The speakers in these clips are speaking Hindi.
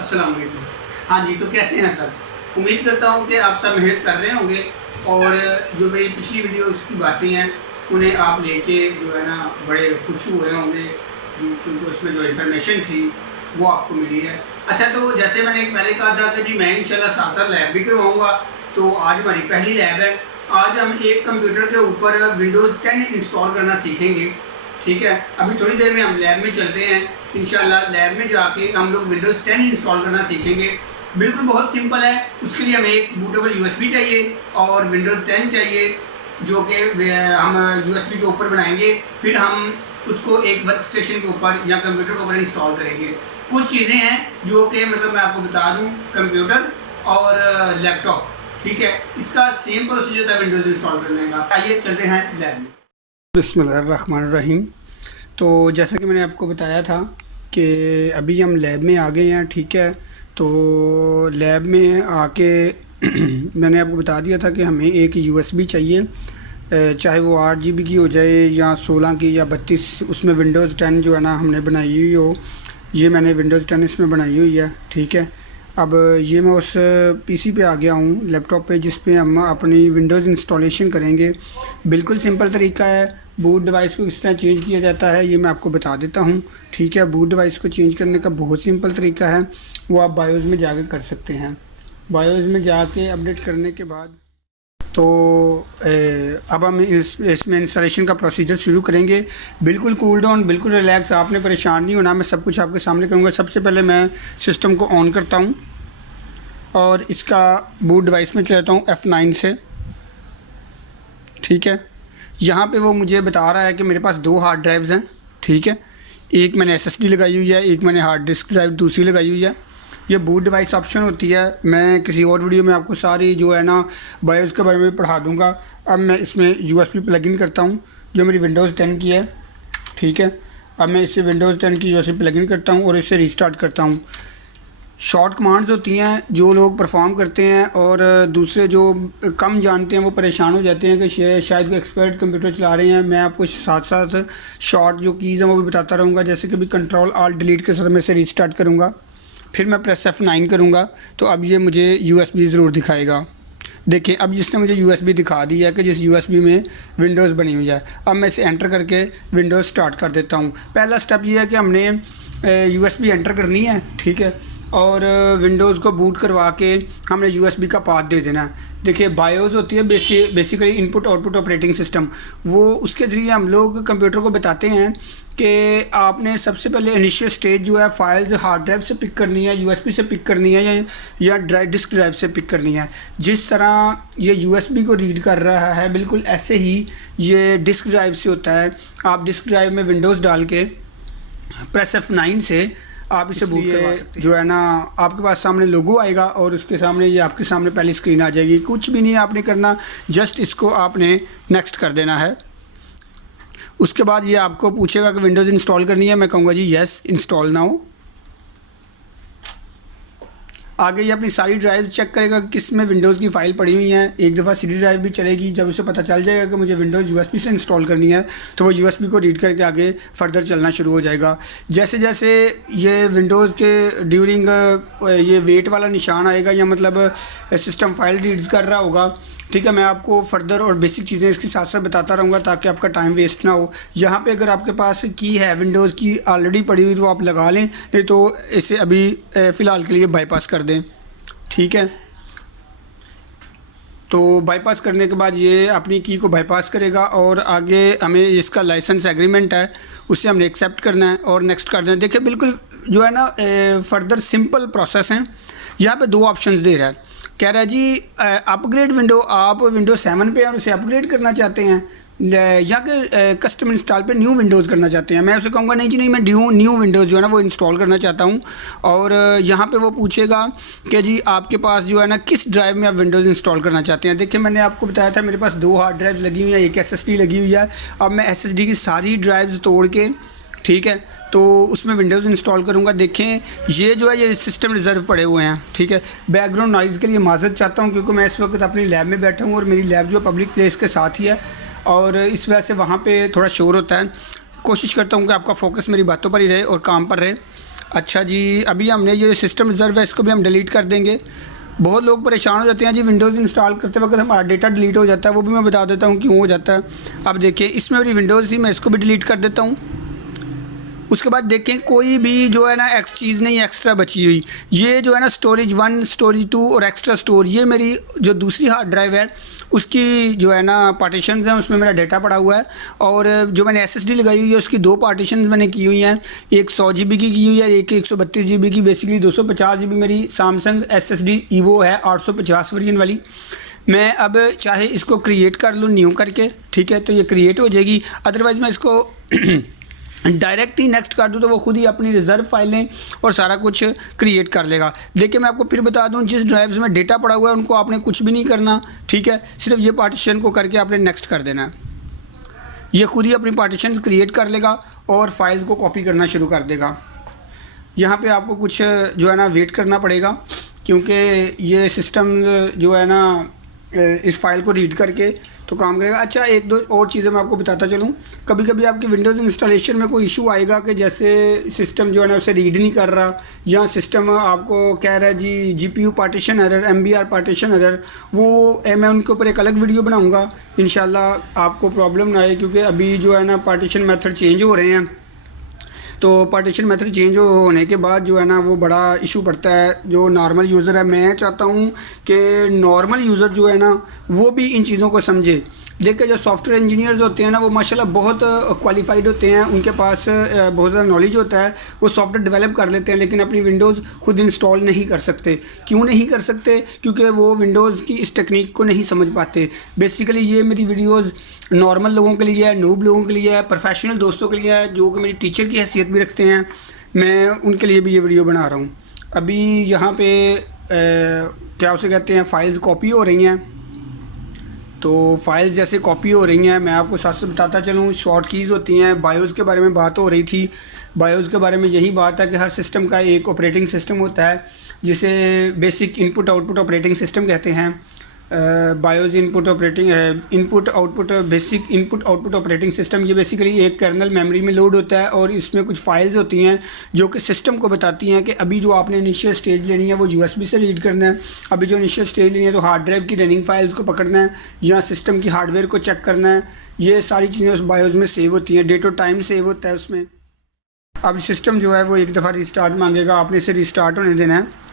अस्सलाम वालेकुम। हाँ जी, तो कैसे हैं सब? उम्मीद करता हूँ कि आप सब मेहनत कर रहे होंगे और जो मेरी पिछली वीडियोस की बातें हैं उन्हें आप लेके जो है ना बड़े खुश हुए होंगे, जो क्योंकि उसमें जो इन्फॉर्मेशन थी वो आपको मिली है। अच्छा, तो जैसे मैंने पहले कहा था कि जी मैं इंशाल्लाह साथ साथ लैब भी करवाऊँगा, तो आज हमारी पहली लैब है। आज हम एक कंप्यूटर के ऊपर विंडोज़ 10 इंस्टॉल करना सीखेंगे। ठीक है, अभी थोड़ी देर में हम लैब में चलते हैं। इंशाल्लाह लैब में जाके हम लोग विंडोज़ 10 इंस्टॉल करना सीखेंगे। बिल्कुल बहुत सिंपल है। उसके लिए हमें एक बूटेबल यूएसबी चाहिए और विंडोज़ 10 चाहिए, जो कि हम यूएसबी के ऊपर बनाएंगे। फिर हम उसको एक वर्क स्टेशन के ऊपर या कंप्यूटर के ऊपर इंस्टॉल करेंगे। कुछ चीज़ें हैं जो कि मतलब मैं आपको बता दूं, कंप्यूटर और लैपटॉप, ठीक है, इसका सेम प्रोसीजर था विंडोज़ इंस्टॉल करने का। आइए चलते हैं लैब में। बिस्मिल्लाहिर्रहमानिर्रहीम। तो जैसा कि मैंने आपको बताया था कि अभी हम लैब में आ गए हैं। ठीक है, तो लैब में आके मैंने आपको बता दिया था कि हमें एक यूएसबी चाहिए, चाहे वो 8 GB की हो जाए या 16 की या 32। उसमें विंडोज़ 10 जो है ना हमने बनाई हुई हो, ये मैंने विंडोज़ 10 इसमें बनाई हुई है। ठीक है, अब ये मैं उस पीसी पे आ गया हूँ, लैपटॉप पे, जिस पे हम अपनी विंडोज़ इंस्टॉलेशन करेंगे। बिल्कुल सिंपल तरीका है। बूट डिवाइस को किस तरह चेंज किया जाता है ये मैं आपको बता देता हूँ। ठीक है, बूट डिवाइस को चेंज करने का बहुत सिंपल तरीका है, वो आप बायोस में जाके कर सकते हैं। बायोस में जाके अपडेट करने के बाद तो अब हम इसमें इंस्टॉलेशन का प्रोसीजर शुरू करेंगे। बिल्कुल कूल डाउन, बिल्कुल रिलैक्स, आपने परेशान नहीं होना। मैं सब कुछ आपके सामने करूँगा। सबसे पहले मैं सिस्टम को ऑन करता हूँ और इसका बूट डिवाइस में चलाता हूँ F9 से। ठीक है, यहाँ पे वो मुझे बता रहा है कि मेरे पास 2 हार्ड ड्राइव्स हैं। ठीक है, एक मैंने SSD लगाई हुई है, एक मैंने हार्ड डिस्क ड्राइव दूसरी लगाई हुई है। ये बूट डिवाइस ऑप्शन होती है। मैं किसी और वीडियो में आपको सारी जो है ना बायोस के बारे में पढ़ा दूँगा। अब मैं इसमें USB प्लग इन करता हूँ जो मेरी विंडोज़ 10 की है। ठीक है, अब मैं इससे विंडोज़ 10 की USB प्लग इन करता हूँ और इसे रीस्टार्ट करता हूँ। शॉर्ट कमांड्स होती हैं, जो लोग परफॉर्म करते हैं और दूसरे जो कम जानते हैं वो परेशान हो जाते हैं कि शायद कोई एक्सपर्ट कंप्यूटर चला रहे हैं। मैं आपको साथ साथ शॉर्ट जो कीज़ हैं वो भी बताता रहूँगा। जैसे कि भी कंट्रोल ऑल्ट डिलीट के साथ मैं इसे रीस्टार्ट करूँगा, फिर मैं प्रेस F9 करूँगा तो अब ये मुझे USB ज़रूर दिखाएगा। देखिए, अब जिसने मुझे USB दिखा दी है कि जिस USB में विंडोज़ बनी हुई है। अब मैं इसे एंटर करके विंडोज़ स्टार्ट कर देता हूँ। पहला स्टेप ये है कि हमने USB एंटर करनी है। ठीक है, और विंडोज़ को बूट करवा के हमने USB का पाथ दे देना है। देखिए, बायोस होती है basically input output operating system. वो उसके ज़रिए हम लोग कंप्यूटर को बताते हैं कि आपने सबसे पहले इनिशियल स्टेज जो है फाइल्स हार्ड ड्राइव से पिक करनी है, USB से पिक करनी है या डिस्क ड्राइव से पिक करनी है। जिस तरह ये USB को रीड कर रहा है, बिल्कुल ऐसे ही ये डिस्क ड्राइव से होता है। आप डिस्क ड्राइव में विंडोज़ डाल के प्रेस F9 से आप इसे बूट करवा सकते हैं। जो है ना आपके पास सामने लोगो आएगा और उसके सामने ये आपके सामने पहली स्क्रीन आ जाएगी। कुछ भी नहीं आपने करना, जस्ट इसको आपने नेक्स्ट कर देना है। उसके बाद ये आपको पूछेगा कि विंडोज़ इंस्टॉल करनी है। मैं कहूँगा जी यस, इंस्टॉल नाउ। आगे ये अपनी सारी ड्राइव चेक करेगा किस में विंडोज़ की फ़ाइल पड़ी हुई हैं। एक दफ़ा CD ड्राइव भी चलेगी। जब उसे पता चल जाएगा कि मुझे विंडोज़ USB से इंस्टॉल करनी है तो वो USB को रीड करके आगे फर्दर चलना शुरू हो जाएगा। जैसे जैसे ये विंडोज़ के ड्यूरिंग ये वेट वाला निशान आएगा, या मतलब सिस्टम फाइल रीड्स कर रहा होगा। ठीक है, मैं आपको फर्दर और बेसिक चीज़ें इसके साथ साथ बताता रहूँगा ताकि आपका टाइम वेस्ट ना हो। यहाँ पे अगर आपके पास की है विंडोज़ की ऑलरेडी पड़ी हुई तो आप लगा लें, नहीं तो इसे अभी फ़िलहाल के लिए बाईपास कर दें। ठीक है, तो बाईपास करने के बाद ये अपनी की को बाईपास करेगा और आगे हमें इसका लाइसेंस एग्रीमेंट है उसे हमने एक्सेप्ट करना है और नेक्स्ट कर देना है। देखिए, बिल्कुल जो है ना फर्दर सिंपल प्रोसेस है। यहाँ पे 2 ऑप्शंस दे रहा है। कह रहा है जी अपग्रेड विंडो, आप विंडोज़ 7 पे और उसे अपग्रेड करना चाहते हैं या कि कस्टम इंस्टॉल पे न्यू विंडोज़ करना चाहते हैं। मैं उसे कहूँगा नहीं जी नहीं, मैं न्यू विंडोज़ जो है ना वो इंस्टॉल करना चाहता हूँ। और यहाँ पे वो पूछेगा कि जी आपके पास जो है ना किस ड्राइव में आप विंडोज़ इंस्टॉल करना चाहते हैं। देखिए, मैंने आपको बताया था मेरे पास 2 हार्ड ड्राइव लगी हुई हैं, एक SSD लगी हुई है। अब मैं SSD की सारी ड्राइव्स तोड़ के, ठीक है, तो उसमें विंडोज़ इंस्टॉल करूँगा। देखें, ये जो है ये सिस्टम रिज़र्व पड़े हुए हैं। ठीक है, बैकग्राउंड नॉइज़ के लिए माज़रत चाहता हूँ क्योंकि मैं इस वक्त अपनी लैब में बैठा हूँ और मेरी लैब जो पब्लिक प्लेस के साथ ही है और इस वजह से वहाँ पे थोड़ा शोर होता है। कोशिश करता हूँ कि आपका फोकस मेरी बातों पर ही रहे और काम पर रहे। अच्छा जी, अभी हमने ये सिस्टम रिज़र्व है इसको भी हम डिलीट कर देंगे। बहुत लोग परेशान हो जाते हैं जी, विंडोज़ इंस्टॉल करते वक्त हमारा डेटा डिलीट हो जाता है, वो भी मैं बता देता हूँ क्यों हो जाता है। अब देखिए इसमें मेरी विंडोज़ थी, मैं इसको भी डिलीट कर देता हूँ। उसके बाद देखें कोई भी जो है ना चीज़ नहीं एक्स्ट्रा बची हुई। ये जो है ना स्टोरेज 1, स्टोरेज 2 और एक्स्ट्रा स्टोर, ये मेरी जो दूसरी हार्ड ड्राइव है उसकी जो है ना पार्टीशंस हैं, उसमें मेरा डाटा पड़ा हुआ है। और जो मैंने एसएसडी लगाई हुई है उसकी 2 पार्टीशंस मैंने की हुई हैं, एक 100 GB की हुई है, एक 132 GB की। बेसिकली 250 GB मेरी सैमसंग एसएसडी ईवो है 850 वेरिएंट वाली। मैं अब चाहे इसको क्रिएट कर लूँ न्यू करके, ठीक है, तो ये क्रिएट हो जाएगी। अदरवाइज़ मैं इसको डायरेक्ट ही नेक्स्ट कर दूँ तो वो खुद ही अपनी रिज़र्व फाइलें और सारा कुछ क्रिएट कर लेगा। देखिए मैं आपको फिर बता दूँ, जिस ड्राइव्स में डेटा पड़ा हुआ है उनको आपने कुछ भी नहीं करना, ठीक है, सिर्फ ये पार्टीशन को करके आपने नेक्स्ट कर देना है। ये खुद ही अपनी पार्टीशन क्रिएट कर लेगा और फाइल्स को कॉपी करना शुरू कर देगा। यहाँ पे आपको कुछ जो है ना वेट करना पड़ेगा, क्योंकि ये सिस्टम जो है ना इस फाइल को रीड करके तो काम करेगा। अच्छा, एक दो और चीज़ें मैं आपको बताता चलूँ। कभी कभी आपकी विंडोज़ इंस्टॉलेशन में कोई इशू आएगा कि जैसे सिस्टम जो है ना उसे रीड नहीं कर रहा, या सिस्टम आपको कह रहा है जी GPU partition error, MBR partition error. वो मैं उनके ऊपर एक अलग वीडियो बनाऊँगा इंशाल्लाह, आपको प्रॉब्लम ना आए, क्योंकि अभी जो है ना पार्टीशन मेथड चेंज हो रहे हैं। तो पार्टीशन मेथड चेंज होने के बाद जो है ना वो बड़ा इशू पड़ता है जो नॉर्मल यूज़र है। मैं चाहता हूँ कि नॉर्मल यूज़र जो है ना वो भी इन चीज़ों को समझे। देखिए जो सॉफ्टवेयर इंजीनियर्स होते हैं ना वो माशाल्लाह बहुत क्वालिफाइड होते हैं, उनके पास बहुत ज़्यादा नॉलेज होता है, वो सॉफ्टवेयर डेवलप कर लेते हैं, लेकिन अपनी विंडोज़ खुद इंस्टॉल नहीं कर सकते। क्यों नहीं कर सकते? क्योंकि वो विंडोज़ की इस टेक्निक को नहीं समझ पाते। बेसिकली ये मेरी वीडियोज़ नॉर्मल लोगों के लिए है, नूब लोगों के लिए है, प्रोफेशनल दोस्तों के लिए है, जो कि मेरी टीचर की हैसियत भी रखते हैं, मैं उनके लिए भी ये वीडियो बना रहा हूँ। अभी यहाँ पे क्या उसे कहते हैं, फ़ाइल्स कॉपी हो रही हैं। तो फाइल्स जैसे कॉपी हो रही हैं, मैं आपको साथ साथ बताता चलूँ, शॉर्ट कीज़ होती हैं। बायोस के बारे में बात हो रही थी। बायोस के बारे में यही बात है कि हर सिस्टम का एक ऑपरेटिंग सिस्टम होता है जिसे basic input output operating system कहते हैं। BIOS input output basic input output operating system, ये बेसिकली एक कर्नल मेमोरी में लोड होता है और इसमें कुछ फाइल्स होती हैं जो कि सिस्टम को बताती हैं कि अभी जो आपने इनिशियल स्टेज लेनी है वो यूएसबी से रीड करना है। अभी जो इनिशियल स्टेज लेनी है तो हार्ड ड्राइव की रनिंग फाइल्स को पकड़ना है या सिस्टम की हार्डवेयर को चेक करना है। ये सारी चीज़ें उस बायोस में सेव होती हैं, डेट और टाइम सेव होता है उसमें। अब सिस्टम जो है वो एक दफ़ा रिस्टार्ट मांगेगा, आपने इसे रिस्टार्ट होने देना है।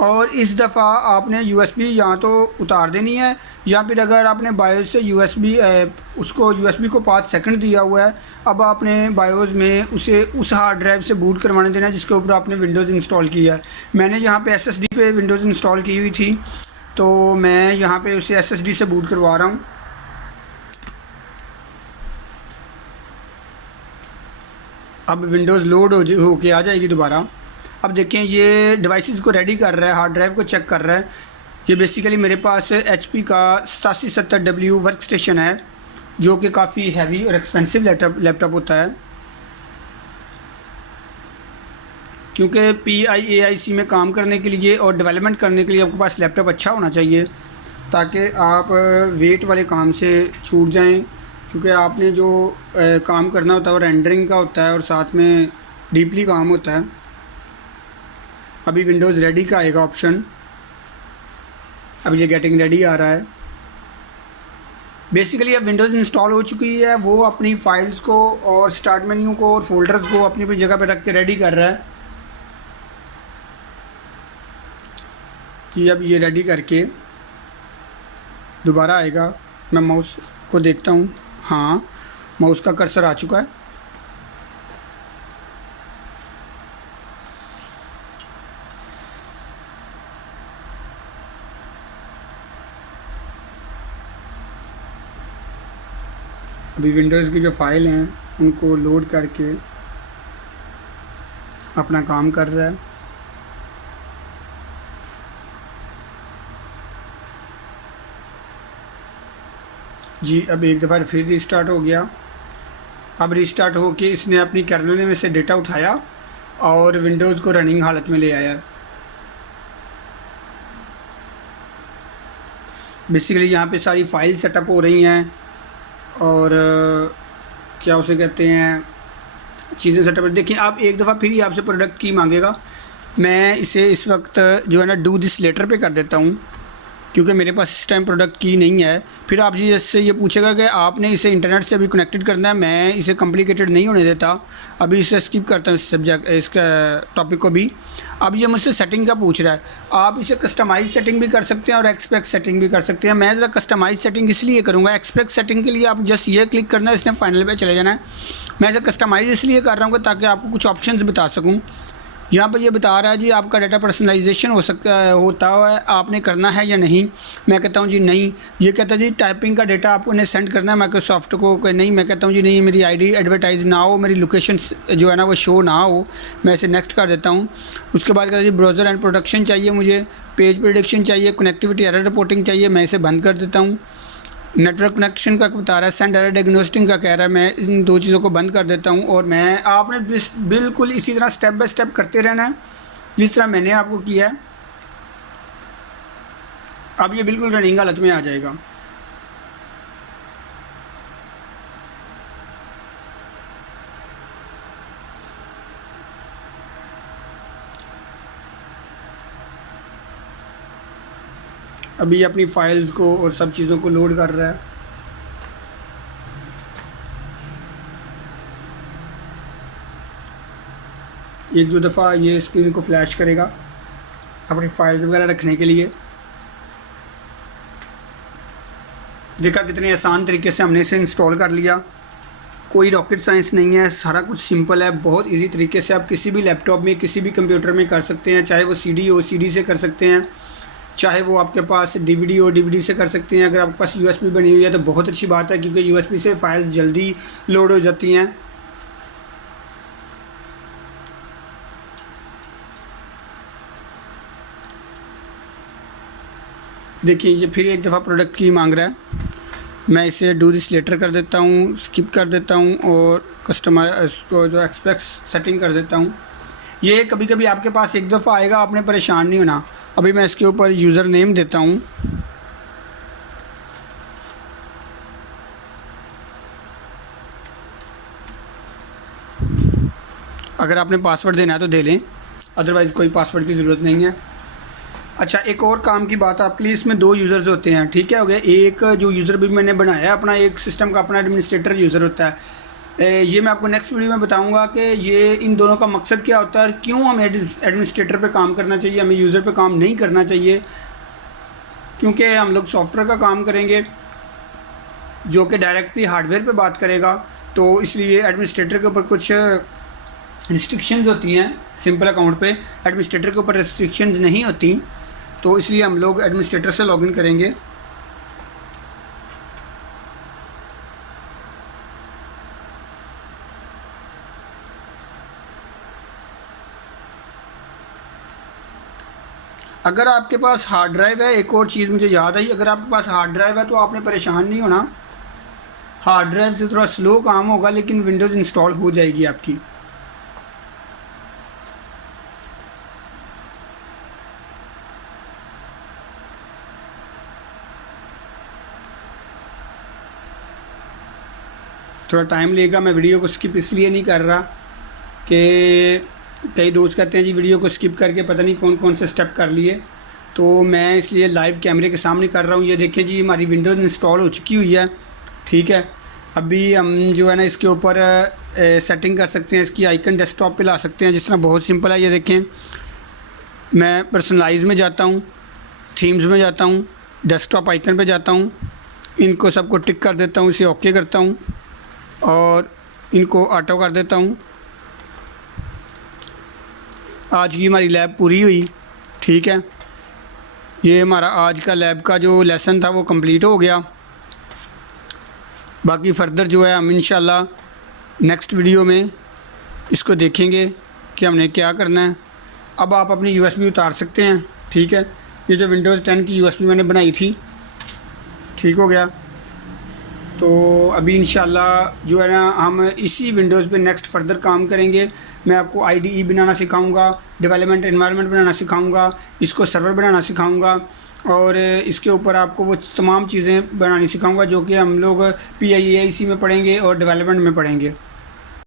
और इस दफ़ा आपने यूएसबी या तो उतार देनी है, या फिर अगर आपने बायोस से यूएसबी को 5 सेकंड दिया हुआ है, अब आपने बायोस में उसे उस हार्ड ड्राइव से बूट करवाने देना है जिसके ऊपर आपने विंडोज़ इंस्टॉल किया है। मैंने यहाँ पे एसएसडी पे विंडोज़ इंस्टॉल की हुई थी, तो मैं यहाँ पे उसे एसएसडी से बूट करवा रहा हूँ। अब विंडोज़ लोड हो के आ जाएगी दोबारा। अब देखें ये डिवाइसेस को रेडी कर रहा है, हार्ड ड्राइव को चेक कर रहा है। ये बेसिकली मेरे पास HP का 8770W वर्क स्टेशन है जो कि काफ़ी हैवी और एक्सपेंसिव लैपटॉप होता है, क्योंकि PIAIC में काम करने के लिए और डेवलपमेंट करने के लिए आपके पास लैपटॉप अच्छा होना चाहिए ताकि आप वेट वाले काम से छूट जाएं, क्योंकि आपने जो काम करना होता है वो रेंडरिंग का होता है और साथ में डीपली काम होता है। अभी विंडोज़ रेडी का आएगा ऑप्शन, अभी ये गेटिंग रेडी आ रहा है। बेसिकली अब विंडोज़ इंस्टॉल हो चुकी है, वो अपनी फाइल्स को और स्टार्ट मेन्यू को और फोल्डर्स को अपनी अपनी जगह पर रख के रेडी कर रहा है कि अब ये रेडी करके दोबारा आएगा। मैं माउस को देखता हूँ, हाँ माउस का कर्सर आ चुका है। अभी विंडोज़ की जो फाइल हैं उनको लोड करके अपना काम कर रहा है। जी अब एक दफ़ा फिर रिस्टार्ट हो गया। अब रिस्टार्ट हो के इसने अपनी कर्नल में से डेटा उठाया और विंडोज़ को रनिंग हालत में ले आया। बेसिकली यहाँ पे सारी फाइल सेटअप हो रही हैं और क्या उसे कहते हैं, चीज़ें सेटअप। देखिए आप एक दफ़ा फिर ही आपसे प्रोडक्ट की मांगेगा। मैं इसे इस वक्त जो है ना डू दिस लेटर पे कर देता हूँ, क्योंकि मेरे पास इस टाइम प्रोडक्ट की नहीं है। फिर आप जी इससे ये पूछेगा कि आपने इसे इंटरनेट से अभी कनेक्टेड करना है। मैं इसे कॉम्प्लिकेटेड नहीं होने देता, अभी इसे स्किप करता हूँ इस सब्जेक्ट इसका टॉपिक को भी। अब ये मुझसे सेटिंग का पूछ रहा है। आप इसे कस्टमाइज सेटिंग भी कर सकते हैं और एक्सपेक्ट सेटिंग भी कर सकते हैं। मैं ज़रा कस्टमाइज सेटिंग इसलिए करूँगा। एक्सपेक्ट सेटिंग के लिए आप जस्ट ये क्लिक करना है, इसने फाइनल पे चले जाना है। मैं इसे कस्टमाइज इसलिए कर रहा हूँ ताकि आपको कुछ ऑप्शंस बता सकूँ। यहाँ पर ये बता रहा है जी आपका डाटा पर्सनलाइजेशन होता है, आपने करना है या नहीं। मैं कहता हूँ जी नहीं। ये कहता है जी टाइपिंग का डाटा आपको उन्हें सेंड करना है माइक्रोसॉफ्ट को, नहीं। मैं कहता हूँ जी नहीं, मेरी आईडी एडवर्टाइज ना हो, मेरी लोकेशन जो है ना वो शो ना हो। मैं इसे नेक्स्ट कर देता हूँ। उसके बाद कहता है जी ब्राउज़र एंड प्रोटेक्शन चाहिए मुझे, पेज प्रेडिक्शन चाहिए, कनेक्टिविटी एरर रिपोर्टिंग चाहिए। मैं इसे बंद कर देता हूँ। नेटवर्क कनेक्शन का बता रहा है, सेंड एरर डायग्नोस्टिक का कह रहा है। मैं इन दो चीज़ों को बंद कर देता हूँ। और मैं आपने बिल्कुल इसी तरह स्टेप बाय स्टेप करते रहना है जिस तरह मैंने आपको किया है। अब ये बिल्कुल रनिंग हालत में आ जाएगा। अभी अपनी फाइल्स को और सब चीज़ों को लोड कर रहा है। एक दो दफ़ा ये स्क्रीन को फ्लैश करेगा अपनी फाइल्स वगैरह रखने के लिए। देखा कितने आसान तरीके से हमने इसे इंस्टॉल कर लिया। कोई रॉकेट साइंस नहीं है, सारा कुछ सिंपल है। बहुत इजी तरीके से आप किसी भी लैपटॉप में, किसी भी कंप्यूटर में कर सकते हैं। चाहे वो सीडी हो, सीडी से कर सकते हैं। चाहे वो आपके पास डीवीडी हो, डीवीडी से कर सकते हैं। अगर आपके पास यूएसबी बनी हुई है तो बहुत अच्छी बात है, क्योंकि यूएसबी से फाइल्स जल्दी लोड हो जाती हैं। देखिए ये फिर एक दफ़ा प्रोडक्ट की मांग रहा है। मैं इसे डू दिस लेटर कर देता हूँ, स्किप कर देता हूँ और कस्टमाइज को जो एक्सपेक्ट सेटिंग कर देता हूँ। ये कभी कभी आपके पास एक दफ़ा आएगा, आपने परेशान नहीं होना। अभी मैं इसके ऊपर यूज़र नेम देता हूँ। अगर आपने पासवर्ड देना है तो दे लें, अदरवाइज़ कोई पासवर्ड की ज़रूरत नहीं है। अच्छा, एक और काम की बात आपके लिए, इसमें दो यूज़र्स होते हैं, ठीक है। हो गया एक जो यूज़र भी मैंने बनाया अपना, एक सिस्टम का अपना एडमिनिस्ट्रेटर यूज़र होता है। ये मैं आपको नेक्स्ट वीडियो में बताऊंगा कि ये इन दोनों का मकसद क्या होता है, क्यों हमें एडमिनिस्ट्रेटर पे काम करना चाहिए, हमें यूज़र पे काम नहीं करना चाहिए। क्योंकि हम लोग सॉफ्टवेयर का काम करेंगे जो कि डायरेक्टली हार्डवेयर पे बात करेगा, तो इसलिए एडमिनिस्ट्रेटर के ऊपर कुछ रिस्ट्रिक्शंस होती हैं। सिंपल अकाउंट पे एडमिनिस्ट्रेटर के ऊपर रिस्ट्रिक्शंस नहीं होती, तो इसलिए हम लोग एडमिनिस्ट्रेटर से लॉगिन करेंगे। अगर आपके पास हार्ड ड्राइव है, एक और चीज़ मुझे याद आई, अगर आपके पास हार्ड ड्राइव है तो आपने परेशान नहीं होना। हार्ड ड्राइव से थोड़ा स्लो काम होगा, लेकिन विंडोज़ इंस्टॉल हो जाएगी आपकी। थोड़ा टाइम लेगा। मैं वीडियो को स्किप इसलिए नहीं कर रहा कि कई दोस्त कहते हैं जी वीडियो को स्किप करके पता नहीं कौन कौन से स्टेप कर लिए, तो मैं इसलिए लाइव कैमरे के सामने कर रहा हूँ। ये देखें जी हमारी विंडोज़ इंस्टॉल हो चुकी हुई है, ठीक है। अभी हम जो है ना इसके ऊपर सेटिंग कर सकते हैं, इसकी आइकन डेस्कटॉप पे ला सकते हैं, जिस तरह बहुत सिंपल है। ये देखें, मैं पर्सनलाइज में जाता हूँ, थीम्स में जाता हूँ, डेस्कटॉप आइकन पे जाता हूँ, इनको सबको टिक कर देता हूँ, इसे ओके करता हूँ और इनको ऑटो कर देता हूँ। आज की हमारी लैब पूरी हुई, ठीक है। ये हमारा आज का लैब का जो लेसन था वो कंप्लीट हो गया। बाकी फ़र्दर जो है हम इंशाल्लाह नेक्स्ट वीडियो में इसको देखेंगे कि हमने क्या करना है। अब आप अपनी यूएसबी उतार सकते हैं, ठीक है। ये जो विंडोज़ 10 की यूएसबी मैंने बनाई थी, ठीक हो गया। तो अभी इंशाल्लाह जो है ना हम इसी विंडोज़ पे नेक्स्ट फ़र्दर काम करेंगे। मैं आपको आईडीई बनाना सिखाऊंगा, डेवलपमेंट एनवायरनमेंट बनाना सिखाऊंगा, इसको सर्वर बनाना सिखाऊंगा और इसके ऊपर आपको वो तमाम चीज़ें बनानी सिखाऊंगा जो कि हम लोग PIAIC में पढ़ेंगे और डेवलपमेंट में पढ़ेंगे।